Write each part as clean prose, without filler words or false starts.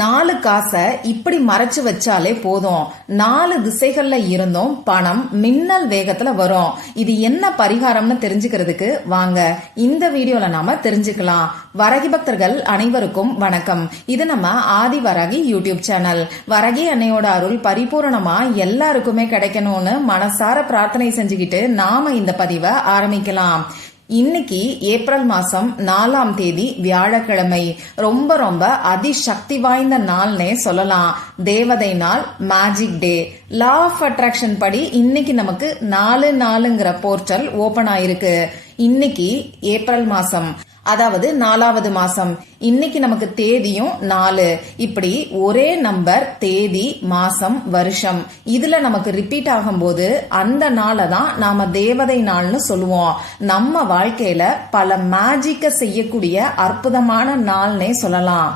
4 காசை இப்படி மறைச்சு வச்சாலே போதும், 4 திசைகள்ல இருந்தும் பணம் மின்னல் வேகத்துல வரும். இது என்ன பரிகாரம்னு தெரிஞ்சுக்கிறதுக்கு வாங்க இந்த வீடியோல நாம தெரிஞ்சுக்கலாம். வரகி பக்தர்கள் அனைவருக்கும் வணக்கம். இது நம்ம ஆதி வரகி யூடியூப் சேனல். வரகி அன்னையோட அருள் பரிபூரணமா எல்லாருக்குமே கிடைக்கணும்னு மனசார பிரார்த்தனை செஞ்சுக்கிட்டு நாம இந்த பதிவை ஆரம்பிக்கலாம். இன்னைக்கு ஏப்ரல் மாசம் 4ஆம் தேதி வியாழக்கிழமை. ரொம்ப ரொம்ப அதிசக்தி வாய்ந்த நாள்னே சொல்லலாம். தேவதை நாள், magic day. Law of attraction படி இன்னைக்கு நமக்கு 4/4ங்கிற போர்ட்டல் ஓபன் ஆயிருக்கு. இன்னைக்கு ஏப்ரல் மாசம், அதாவது 4வது மாசம். இன்னைக்கு நமக்கு தேதியும் 4. இப்படி ஒரே நம்பர், தேதி, மாசம், வருஷம் இதுல நமக்கு ரிப்பீட் ஆகும்போது அந்த நாளை தான் நாம தேவதை நாள்னு சொல்லுவோம். நம்ம வாழ்க்கையில பல மேஜிக்க செய்யக்கூடிய அற்புதமான நாள்னே சொல்லலாம்.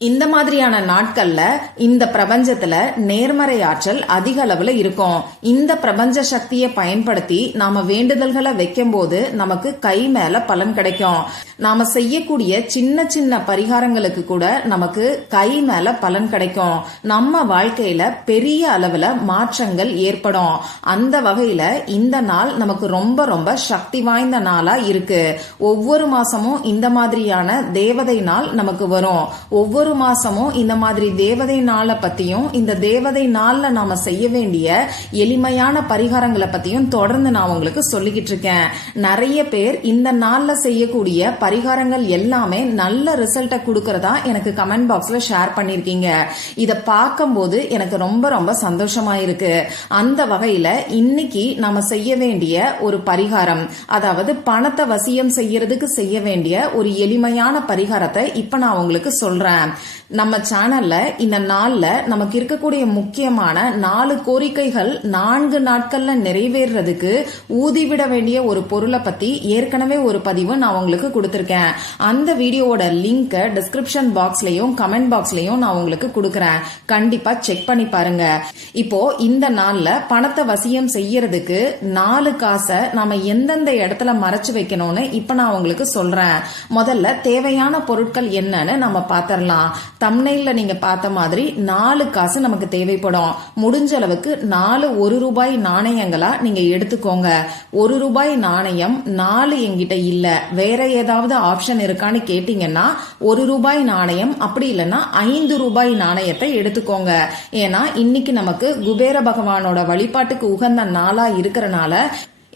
இந்த மாதிரியான நாட்கள்ல இந்த பிரபஞ்சத்துல நேர்மறை ஆற்றல் அதிக அளவுல இருக்கும். இந்த பிரபஞ்ச சக்தியை பயன்படுத்தி நாம வேண்டுதல்களை வைக்கும் போது நமக்கு கை மேல பலன் கிடைக்கும். நாம செய்யக்கூடிய சின்ன சின்ன பரிகாரங்களுக்கு கூட நமக்கு கை மேல பலன் கிடைக்கும். நம்ம வாழ்க்கையில பெரிய அளவுல மாற்றங்கள் ஏற்படும். அந்த வகையில இந்த நாள் நமக்கு ரொம்ப ரொம்ப சக்தி வாய்ந்த நாளா இருக்கு. ஒவ்வொரு மாசமும் இந்த மாதிரியான தேவதை நாள் நமக்கு வரும். ஒவ்வொரு மாசமும் இந்த மாதிரி தேவதை நாளை பத்தியும் இந்த தேவதை நாள்ல நாம செய்ய வேண்டிய எளிமையான பரிகாரங்களை பத்தியும் தொடர்ந்து நான் உங்களுக்கு சொல்லிக்கிட்டு இருக்கேன். நிறைய பேர் இந்த நாள்ல செய்யக்கூடிய பரிகாரங்கள் எல்லாமே நல்ல ரிசல்ட்டை கொடுக்கறதா எனக்கு கமெண்ட் பாக்ஸ்ல ஷேர் பண்ணிருக்கீங்க. இத பார்க்கும்போது எனக்கு ரொம்ப ரொம்ப சந்தோஷமா இருக்கு. அந்த வகையில இன்னைக்கு நாம செய்ய வேண்டிய ஒரு பரிகாரம், அதாவது பணத்தை வசியம் செய்யறதுக்கு செய்ய வேண்டிய ஒரு எளிமையான பரிகாரத்தை இப்ப நான் உங்களுக்கு சொல்றேன். நம்ம சேனல்ல இந்த நாள்ல நமக்கு இருக்கக்கூடிய முக்கியமான 4 கோரிக்கைகள் 4 நாட்கள்ல நிறைவேறதுக்கு ஊதிவிட வேண்டிய ஒரு பொருளை பத்தி ஏற்கனவே ஒரு பதிவு நான் உங்களுக்கு கொடுத்திருக்கேன். அந்த வீடியோவோட லிங்க் டிஸ்கிரிப்ஷன் பாக்ஸ்லயும் கமெண்ட் பாக்ஸ்லயும் நான் உங்களுக்கு கொடுக்கறேன். கண்டிப்பா செக் பண்ணி பாருங்க. இப்போ இந்த நாள்ல பணத்தை வசியம் செய்யறதுக்கு 4 காசை நாம எந்தெந்த இடத்துல மறைச்சு வைக்கணும்னு இப்ப நான் உங்களுக்கு சொல்றேன். முதல்ல தேவையான பொருட்கள் என்னன்னு நம்ம பாத்திரலாம். தம்ப்நெயில்ல நீங்க பார்த்த மாதிரி 4 காசு நமக்கு தேவைப்படும். முடிஞ்ச அளவுக்கு 4 1 ரூபாய் நாணயங்களா நீங்க எடுத்துக்கோங்க. 1 ரூபாய் நாணயம் 4 என்கிட்ட இல்ல, வேற ஏதாவது ஆப்ஷன் இருக்கான்னு கேட்டீங்கன்னா 1 ரூபாய் நாணயம், அப்படி இல்லைன்னா 5 ரூபாய் நாணயத்தை எடுத்துக்கோங்க. ஏன்னா இன்னைக்கு நமக்கு குபேர பகவானோட வழிபாட்டுக்கு உகந்த நாளா இருக்கிறனால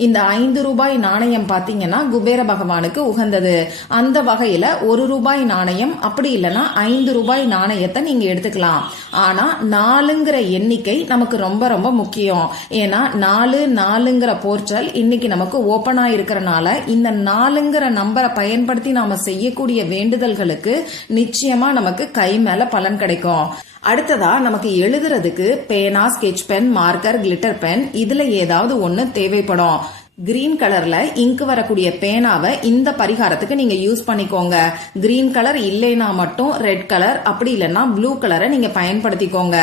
இந்த 5 ரூபாய் நாணயம் பாத்தீங்கன்னா குபேர பகவானுக்கு உகந்தது. அந்த வகையில 1 ரூபாய் நாணயம், அப்படி இல்லைன்னா 5 ரூபாய் நாணயத்தை நீங்க எடுத்துக்கலாம். ஆனா 4ங்கிற எண்ணிக்கை நமக்கு ரொம்ப ரொம்ப முக்கியம். ஏன்னா 4/4ங்கிற போர்ட்டல் இன்னைக்கு நமக்கு ஓபன் ஆயிருக்கிறனால இந்த 4ங்கிற நம்பரை பயன்படுத்தி நாம செய்யக்கூடிய வேண்டுதல்களுக்கு நிச்சயமா நமக்கு கை மேல பலன் கிடைக்கும். அடுத்ததா நமக்கு எழுதுறதுக்கு பேனா, sketch pen, marker, glitter pen இதுல ஏதாவது ஒண்ணு தேவைப்படும். கிரீன் கலர்ல இங்கு வரக்கூடிய பேனாவை இந்த பரிகாரத்துக்கு நீங்க யூஸ் பண்ணிக்கோங்க. கிரீன் கலர் இல்லைனா மட்டும் ரெட் கலர், அப்படி இல்லைன்னா ப்ளூ கலரை நீங்க பயன்படுத்திக்கோங்க.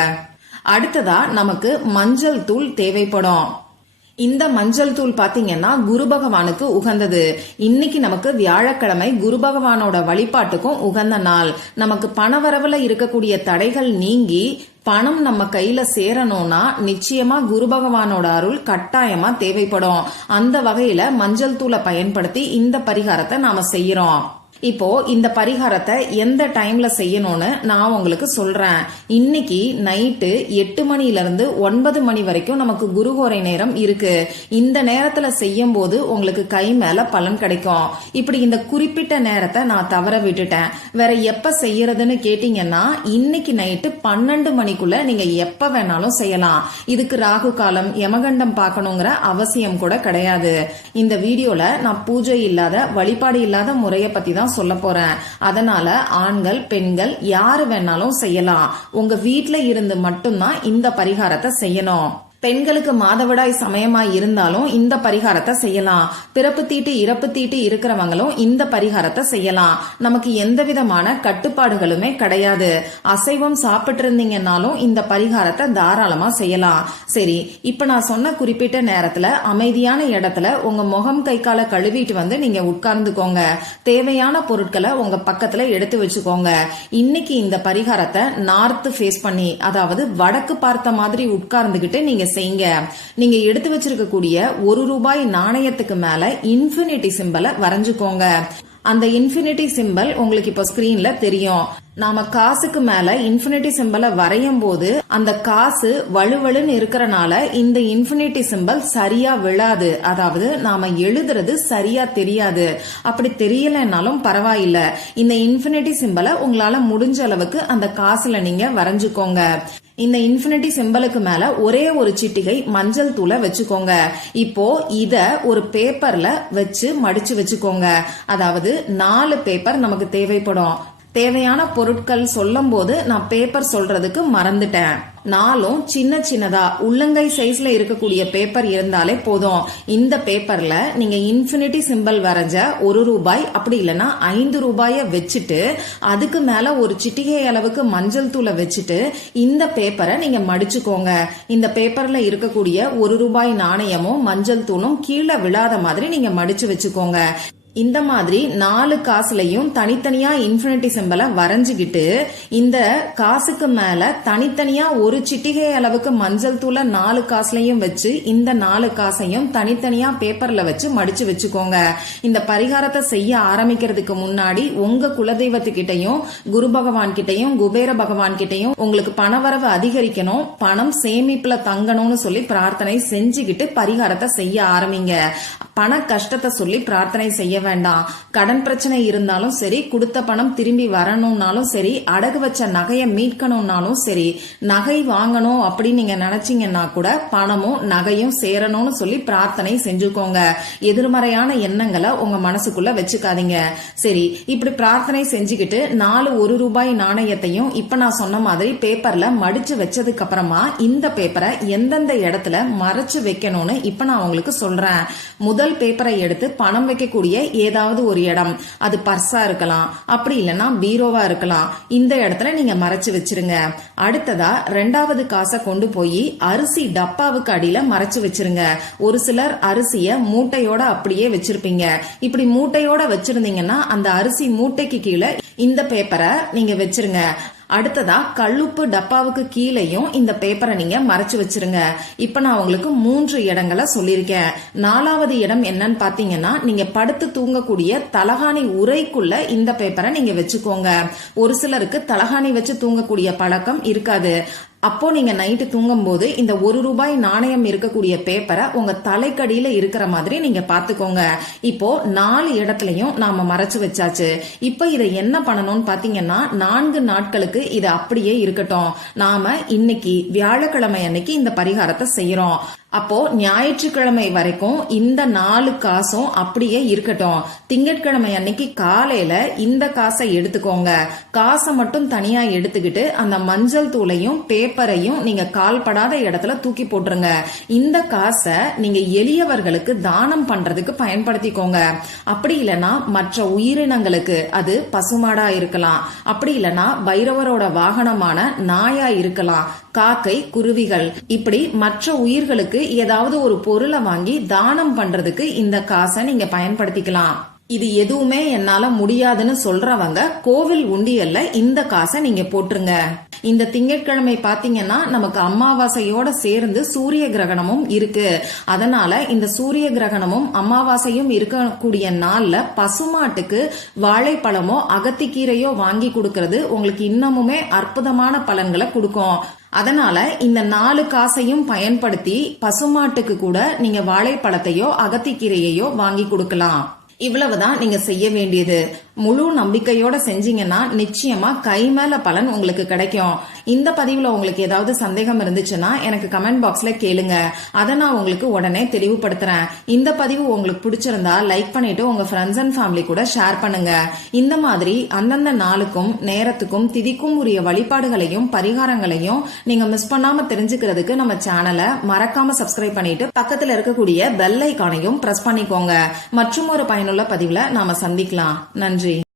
அடுத்ததா நமக்கு மஞ்சள் தூள் தேவைப்படும். இந்த மஞ்சள் தூள் பாத்தீங்கன்னா குரு பகவானுக்கு உகந்தது. இன்னைக்கு நமக்கு வியாழக்கிழமை, குரு பகவானோட வழிபாட்டுக்கும் உகந்த நாள். நமக்கு பணவரவுல இருக்கக்கூடிய தடைகள் நீங்கி பணம் நம்ம கையில சேரணும்னா நிச்சயமா குரு பகவானோட அருள் கட்டாயமா தேவைப்படும். அந்த வகையில மஞ்சள் தூளை பயன்படுத்தி இந்த பரிகாரத்தை நாம செய்யறோம். இப்போ இந்த பரிகாரத்தை எந்த டைம்ல செய்யணும்னு நான் உங்களுக்கு சொல்றேன். இன்னைக்கு நைட்டு 8 மணில இருந்து 9 மணி வரைக்கும் நமக்கு குருஹோரை நேரம் இருக்கு. இந்த நேரத்துல செய்யும் போது உங்களுக்கு கை மேல பலன் கிடைக்கும். இப்படி இந்த குறிப்பிட்ட நேரத்தை நான் தவற விட்டுட்டேன், வேற எப்ப செய்யறதுன்னு கேட்டீங்கன்னா இன்னைக்கு நைட்டு 12 மணிக்குள்ள நீங்க எப்ப வேணாலும் செய்யலாம். இதுக்கு ராகு காலம், யமகண்டம் பார்க்கணுங்கிற அவசியம் கூட கிடையாது. இந்த வீடியோல நான் பூஜை இல்லாத, வழிபாடு இல்லாத முறையை பத்தி தான் சொல்ல போறேன். அதனால ஆண்கள், பெண்கள் யாரு வேணாலும் செய்யலாம். உங்க வீட்ல இருந்து மட்டும்தான் இந்த பரிகாரத்தை செய்யணும். பெண்களுக்கு மாதவிடாய் சமயமா இருந்தாலும் இந்த பரிகாரத்தை செய்யலாம். பிறப்பு தீட்டு இறப்பு தீட்டு இருக்கிறவங்களும் இந்த பரிகாரத்தை செய்யலாம். நமக்கு எந்த விதமான கட்டுப்பாடுகளுமே கிடையாது. அசைவம் சாப்பிட்டு இருந்தீங்கன்னாலும் இந்த பரிகாரத்தை தாராளமா செய்யலாம். சரி, இப்ப நான் சொன்ன குறிப்பிட்ட நேரத்துல அமைதியான இடத்துல உங்க முகம் கை காலை கழுவிட்டு வந்து நீங்க உட்கார்ந்துக்கோங்க. தேவையான பொருட்களை உங்க பக்கத்துல எடுத்து வச்சுக்கோங்க. இன்னைக்கு இந்த பரிகாரத்தை நார்த் ஃபேஸ் பண்ணி, அதாவது வடக்கு பார்த்த மாதிரி உட்கார்ந்துகிட்டு நீங்க செய்யுங்க. நீங்க எடுத்து வச்சிருக்கக்கூடிய ₹1 நாணயத்துக்கு மேல இன்ஃபினிட்டி சிம்பலை வரைஞ்சுக்கோங்க. அந்த இன்ஃபினிட்டி சிம்பல் உங்களுக்கு இப்போ ஸ்கிரீன்ல தெரியும். நாம காசுக்கு மேல இன்ஃபினிட்டி சிம்பலை வரையும் போது அந்த காசு வலுவலுன்னு இருக்கறனால இந்த இன்ஃபினிட்டி சிம்பல் சரியா விழாது. அதாவது நாம எழுதுறது சரியா தெரியாது. அப்படி தெரியலனாலும் பரவாயில்ல, இந்த இன்ஃபினிட்டி சிம்பலை உங்களால முடிஞ்ச அளவுக்கு அந்த காசுல நீங்க வரைஞ்சுக்கோங்க. இந்த இன்ஃபினிட்டி சிம்பலுக்கு மேல ஒரே ஒரு சிட்டிகை மஞ்சள் தூளை வச்சுக்கோங்க. இப்போ இத ஒரு பேப்பர்ல வச்சு மடிச்சு வச்சுக்கோங்க. அதாவது 4 பேப்பர் நமக்கு தேவைப்படும். தேவையான பொருட்கள் சொல்லும் போது நான் பேப்பர் சொல்றதுக்கு மறந்துட்டேன். 4 சின்ன சின்னதா உள்ளங்கை சைஸ்ல இருக்கக்கூடிய பேப்பர் இருந்தாலே போதும். இந்த பேப்பர்ல நீங்க இன்ஃபினிட்டி சிம்பல் வரைஞ்ச ₹1 அப்படி இல்லைன்னா ₹5 வச்சுட்டு அதுக்கு மேல ஒரு சிட்டிகை அளவுக்கு மஞ்சள் தூளை வச்சுட்டு இந்த பேப்பரை நீங்க மடிச்சுக்கோங்க. இந்த பேப்பர்ல இருக்கக்கூடிய ₹1 நாணயமும் மஞ்சள் தூளும் கீழே விழாத மாதிரி நீங்க மடிச்சு வச்சுக்கோங்க. இந்த மாதிரி 4 காசுலையும் தனித்தனியா இன்ஃபினிட்டி சிம்பலை வரைஞ்சுகிட்டு இந்த காசுக்கு மேல தனித்தனியா ஒரு சிட்டிகை அளவுக்கு மஞ்சள் தூளை 4 காசுலையும் வச்சு இந்த 4 காசையும் தனித்தனியா பேப்பர்ல வச்சு மடிச்சு வச்சுக்கோங்க. இந்த பரிகாரத்தை செய்ய ஆரம்பிக்கிறதுக்கு முன்னாடி உங்க குலதெய்வத்துக்கிட்டையும் குரு பகவான் கிட்டையும் குபேர பகவான் கிட்டையும் உங்களுக்கு பணவரவு அதிகரிக்கணும், பணம் சேமிப்புல தங்கணும்னு சொல்லி பிரார்த்தனை செஞ்சுக்கிட்டு பரிகாரத்தை செய்ய ஆரம்பிங்க. பண கஷ்டத்தை சொல்லி பிரார்த்தனை செய்ய வேண்டாம். கடன் பிரச்சனை இருந்தாலும் சரி, கொடுத்த பணம் திரும்பி வரணும்னாலும் சரி, அடகு வச்ச நகையை மீட்கணும்னாலும் சரி, நகை வாங்கணும் அப்படின்னு நீங்க நினைச்சீங்கன்னா கூட பணமும் நகையும் சேரணும்னு சொல்லி பிரார்த்தனை செஞ்சுக்கோங்க. எதிர்மறையான எண்ணங்களை உங்க மனசுக்குள்ள வச்சுக்காதீங்க. சரி, இப்படி பிரார்த்தனை செஞ்சுக்கிட்டு 4 ₹1 நாணயத்தையும் இப்ப நான் சொன்ன மாதிரி பேப்பர்ல மடிச்சு வச்சதுக்கு அப்புறமா இந்த பேப்பரை எந்தெந்த இடத்துல மறைச்சு வைக்கணும்னு இப்ப நான் உங்களுக்கு சொல்றேன். முதல் பேப்பரை எடுத்து பணம் வைக்கக்கூடிய ஏதாவது ஒரு இடம், அது பர்ஸா இருக்கலாம், அப்படி இல்லைன்னா பீரோவா இருக்கலாம், இந்த இடத்துல நீங்க மறைச்சு வச்சிருங்க. அடுத்ததா 2வது காசை கொண்டு போய் அரிசி டப்பாவுக்கு அடியில மறைச்சு வச்சிருங்க. ஒரு சிலர் அரிசிய மூட்டையோட அப்படியே வச்சிருப்பீங்க. இப்படி மூட்டையோட வச்சிருந்தீங்கன்னா அந்த அரிசி மூட்டைக்கு கீழே இந்த பேப்பரை நீங்க வச்சிருங்க. அடுத்ததா கல்லுப்பு டப்பாவுக்கு கீழேயும் இந்த பேப்பரை நீங்க மறைச்சு வச்சிருங்க. இப்ப நான் உங்களுக்கு 3 இடங்களை சொல்லியிருக்கேன். 4வது இடம் என்னன்னு பாத்தீங்கன்னா, நீங்க படுத்து தூங்கக்கூடிய தலகாணி உரைக்குள்ள இந்த பேப்பரை நீங்க வச்சுக்கோங்க. ஒரு சிலருக்கு தலகாணி வச்சு தூங்கக்கூடிய பழக்கம் இருக்காது. அப்போ நீங்க நைட்டு தூங்கும் போது இந்த ₹1 நாணயம் இருக்கக்கூடிய பேப்பரை உங்க தலைக்கடியில இருக்கிற மாதிரி நீங்க பாத்துக்கோங்க. இப்போ 4 இடத்துலயும் நாம மறைச்சு வச்சாச்சு. இப்ப இதை என்ன பண்ணணும்னு பாத்தீங்கன்னா, 4 நாட்களுக்கு இது அப்படியே இருக்கட்டும். நாம இன்னைக்கு வியாழக்கிழமை அன்னைக்கு இந்த பரிகாரத்தை செய்யறோம். அப்போ ஞாயிற்றுக்கிழமை வரைக்கும் இந்த 4 காசும் அப்படியே இருக்கட்டும். திங்கட்கிழமை அன்னைக்கு காலையில இந்த காசை எடுத்துக்கோங்க. காசை மட்டும் தனியா எடுத்துக்கிட்டு அந்த மஞ்சள் தூளையும் பேப்பரையும் நீங்க கால்படாத இடத்துல தூக்கி போட்டுருங்க. இந்த காசை நீங்க எளியவர்களுக்கு தானம் பண்றதுக்கு பயன்படுத்திக்கோங்க. அப்படி இல்லைன்னா மற்ற உயிரினங்களுக்கு, அது பசுமாடா இருக்கலாம், அப்படி இல்லைன்னா பைரவரோட வாகனமான நாயா இருக்கலாம், காக்கை, குருவிகள், இப்படி மற்ற உயிர்களுக்கு ஏதாவது ஒரு பொருளை வாங்கி தானம் பண்றதுக்கு இந்த காசை நீங்க பயன்படுத்திக்கலாம். இது எதுவுமே என்னால முடியாதுன்னு சொல்றவங்க கோவில் உண்டியல்ல இந்த காசை நீங்க போட்டுருங்க. இந்த திங்கட்கிழமை பாத்தீங்கன்னா நமக்கு அமாவாசையோட சேர்ந்து சூரிய கிரகணமும் இருக்கு. அதனால இந்த சூரிய கிரகணமும் அமாவாசையும் இருக்கக்கூடிய நாள்ல பசுமாட்டுக்கு வாழைப்பழமோ அகத்திக்கீரையோ வாங்கி கொடுக்கறது உங்களுக்கு இன்னமுமே அற்புதமான பலன்களை கொடுக்கும். அதனால இந்த 4 காசையும் பயன்படுத்தி பசுமாட்டுக்கு கூட நீங்க வாழைப்பழத்தையோ அகத்திக்கீரையோ வாங்கி கொடுக்கலாம். இவ்வளவுதான் நீங்க செய்ய வேண்டியது. முழு நம்பிக்கையோட செஞ்சீங்கன்னா நிச்சயமா கை மேல பலன் உங்களுக்கு கிடைக்கும். இந்த பதிவுல உங்களுக்கு ஏதாவது சந்தேகம் இருந்துச்சுன்னா எனக்கு கமெண்ட் பாக்ஸ்ல கேளுங்க. அதை நான் உங்களுக்கு உடனே தெளிவுபடுத்துறேன். இந்த பதிவு உங்களுக்கு பிடிச்சிருந்தா லைக் பண்ணிட்டு உங்க ஃப்ரெண்ட்ஸ் அண்ட் ஃபேமிலி கூட ஷேர் பண்ணுங்க. இந்த மாதிரி அந்தந்த நாளுக்கும் நேரத்துக்கும் திதிக்கும் உரிய வழிபாடுகளையும் பரிகாரங்களையும் நீங்க மிஸ் பண்ணாம தெரிஞ்சுக்கிறதுக்கு நம்ம சேனலை மறக்காம சப்ஸ்கிரைப் பண்ணிட்டு பக்கத்துல இருக்கக்கூடிய பெல் ஐகானையும் பிரஸ் பண்ணிக்கோங்க. மற்றும் ஒரு பயனுள்ள பதிவுல நாம சந்திக்கலாம். நன்றி.